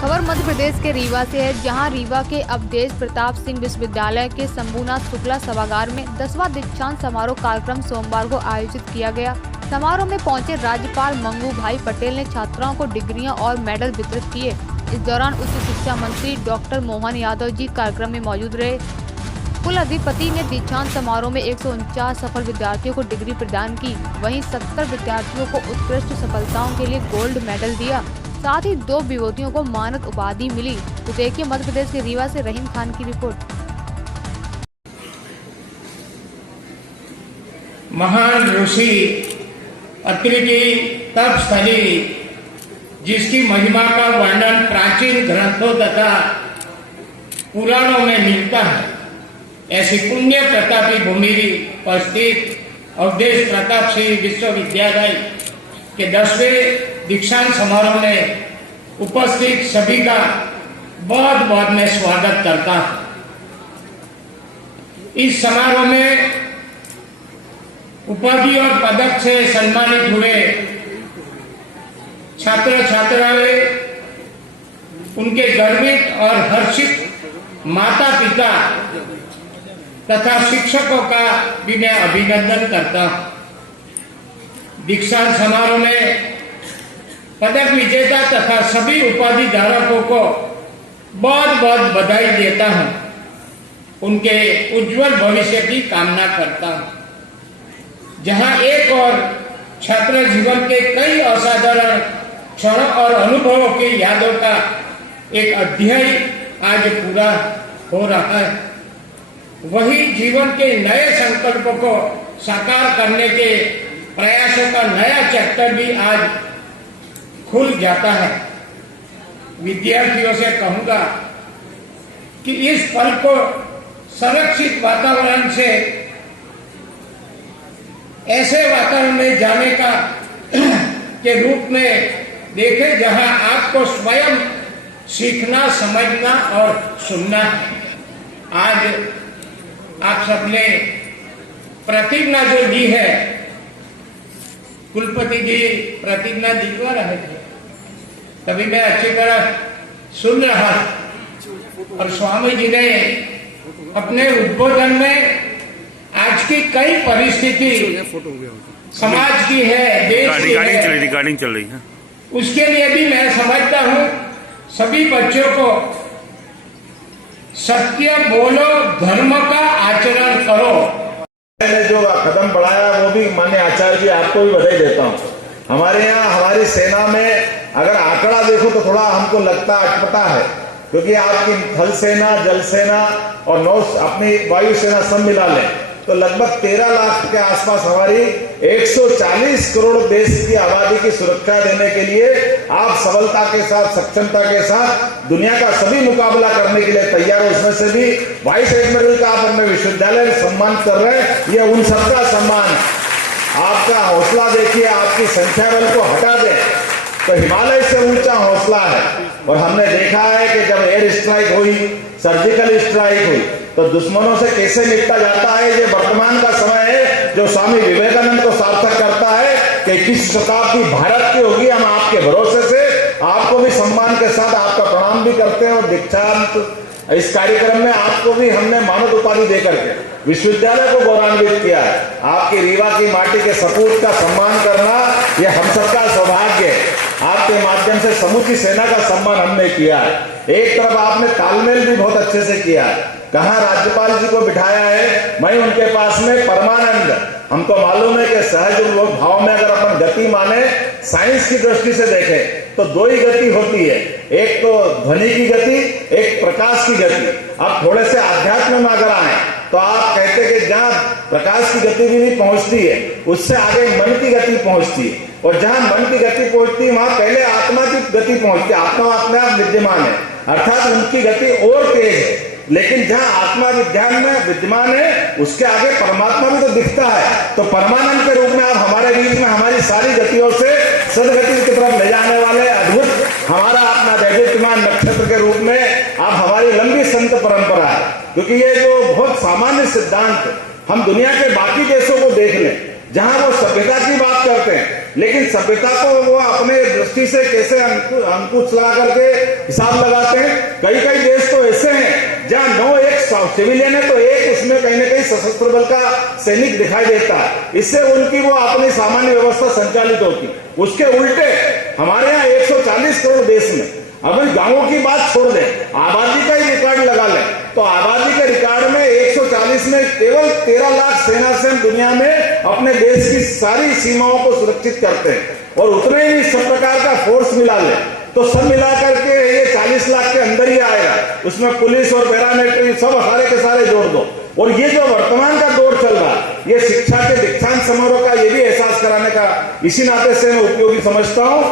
खबर मध्य प्रदेश के रीवा से है, जहां रीवा के अवधेश प्रताप सिंह विश्वविद्यालय के शंभुनाथ शुक्ला सभागार में 10वां दीक्षांत समारोह कार्यक्रम सोमवार को आयोजित किया गया। समारोह में पहुंचे राज्यपाल मंगू भाई पटेल ने छात्राओं को डिग्रियां और मेडल वितरित किए। इस दौरान उच्च शिक्षा मंत्री डॉक्टर मोहन यादव जी कार्यक्रम में मौजूद रहे। कुलाधिपति ने दीक्षांत समारोह में 149 सफल विद्यार्थियों को डिग्री प्रदान की। वहीं 70 विद्यार्थियों को उत्कृष्ट सफलताओं के लिए गोल्ड मेडल दिया। साथ ही 2 विभूतियों को मानद उपाधि मिली। तो देखिए मध्य प्रदेश के रीवा से रहीम खान की रिपोर्ट। महान ऋषि अत्रि की तपस्थली, जिसकी महिमा का वर्णन प्राचीन ग्रंथों तथा पुराणों में मिलता है, ऐसी पुण्य प्रतापी भूमि पर स्थित अवधेश प्रताप सिंह विश्वविद्यालय के 10वें दीक्षांत समारोह में उपस्थित सभी का बहुत बहुत मैं स्वागत करता हूं। इस समारोह में उपाधि और पदक से सम्मानित हुए छात्र छात्राएं, उनके गर्वित और हर्षित माता पिता तथा शिक्षकों का भी मैं अभिनंदन करता हूं। दीक्षांत समारोह में पदक विजेता तथा सभी उपाधि धारकों को बहुत बहुत बधाई देता हूं। उनके उज्जवल भविष्य की कामना करता हूं। जहां एक और छात्र जीवन के कई असाधारण क्षण और अनुभवों की यादों का एक अध्याय आज पूरा हो रहा है, वही जीवन के नए संकल्पों को साकार करने के प्रयासों का नया चैप्टर भी आज खुल जाता है। विद्यार्थियों से कहूंगा कि इस पल को संरक्षित वातावरण से ऐसे वातावरण में जाने का के रूप में देखें जहां आपको स्वयं सीखना, समझना और सुनना। आज आप सबने प्रतिज्ञा जो दी है, कुलपति जी प्रतिज्ञा दिखवा रहे थे, तभी मैं अच्छी तरह सुन रहा और स्वामी जी ने अपने उद्बोधन में आज की कई परिस्थिति समाज की है, देश की है, रिकॉर्डिंग चल रही है, उसके लिए भी मैं समझता हूं सभी बच्चों को सत्य बोलो, धर्म का आचरण करो। मैंने जो कदम बढ़ाया वो भी माननीय आचार्य जी आपको भी बधाई देता हूँ। हमारे यहाँ हमारी सेना में अगर आंकड़ा देखो तो थोड़ा हमको लगता अटपटा है, क्योंकि आपकी थल सेना, जल सेना और नौ अपनी वायु सेना सब मिला लें तो लगभग 13 लाख के आसपास हमारी 140 करोड़ देश की आबादी की सुरक्षा देने के लिए आप सबलता के साथ, सक्षमता के साथ दुनिया का सभी मुकाबला करने के लिए तैयार हो। उसमें से भी वाइस एडमिरल का आप अपने विश्वविद्यालय में सम्मान कर रहे हैं, ये उन सबका सम्मान। आपका हौसला देखिए, आपकी संख्या बल को हटा दें तो हिमालय से ऊंचा हौसला है। और हमने देखा है कि जब एयर स्ट्राइक हुई, सर्जिकल स्ट्राइक हुई, तो दुश्मनों से कैसे निपटा जाता है। ये वर्तमान का समय है जो स्वामी विवेकानंद को सार्थक करता है कि 21वीं शताब्दी भारत की होगी। हम आपके भरोसे से आपको भी सम्मान के साथ आपका प्रणाम भी करते हैं। और दीक्षांत इस कार्यक्रम में आपको भी हमने मानद उपाधि देकर के विश्वविद्यालय को गौरवान्वित किया है। आपकी रीवा की माटी के सपूत का सम्मान करना यह हम सबका सौभाग्य है। आपके माध्यम से समूची सेना का सम्मान हमने किया है। एक तरफ आपने तालमेल भी बहुत अच्छे से किया है। कहाँ राज्यपाल जी को बिठाया है, मैं उनके पास में परमानंद। हमको मालूम है कि सहज लोग भाव में अगर अपन गति माने, साइंस की दृष्टि से देखें तो 2 ही गति होती है, एक तो ध्वनि की गति, एक प्रकाश की गति। अब थोड़े से आध्यात्म में अगर आए तो आप कहते कि जहां प्रकाश की गति भी नहीं पहुंचती है, उससे आगे मन की गति पहुंचती है। और जहां मन की गति पहुंचती है वहां पहले आत्मा की गति पहुंचती है। आत्मा अपने आप विद्यमान है, अर्थात उनकी गति और तेज है। लेकिन जहां आत्मा विज्ञान में विद्यमान है, उसके आगे परमात्मा भी तो दिखता है। तो परमानंद के रूप में आप हमारे बीच में हमारी सारी गतियों से सदगति की तरफ ले जाने वाले अद्भुत हमारा अपना दैवीमान नक्षत्र के रूप में आप हमारी लंबी संत परंपरा है। क्योंकि ये जो बहुत सामान्य सिद्धांत हम दुनिया के बाकी देशों को देख लें जहां वो सभ्यता की बात करते हैं, लेकिन सभ्यता को वो अपने दृष्टि से कैसे अंकुश लगा करके हिसाब लगाते हैं। कई कई देश तो ऐसे हैं जहां नो एक सिविलियन है तो एक उसमें कहीं ना कहीं सशस्त्र बल का सैनिक दिखाई देता है, इससे उनकी वो अपनी सामान्य व्यवस्था संचालित होती। उसके उल्टे हमारे यहाँ 140 करोड़ देश में, अब गांवों की बात छोड़ दें, आबादी का ही रिकॉर्ड लगा लें तो आबादी के रिकॉर्ड में 140 में केवल 13 लाख सेना से दुनिया में अपने देश की सारी सीमाओं को सुरक्षित करते हैं, और उतने ही सब प्रकार का फोर्स मिला ले तो सब मिला करके ये 40 लाख के अंदर ही आएगा। उसमें पुलिस और पैरामिलिट्री सब सारे के सारे जोड़ दो। और ये जो वर्तमान का दौर चल रहा है, ये शिक्षा के दीक्षांत समारोह का ये भी एहसास कराने का इसी नाते से मैं उपयोगी समझता हूं।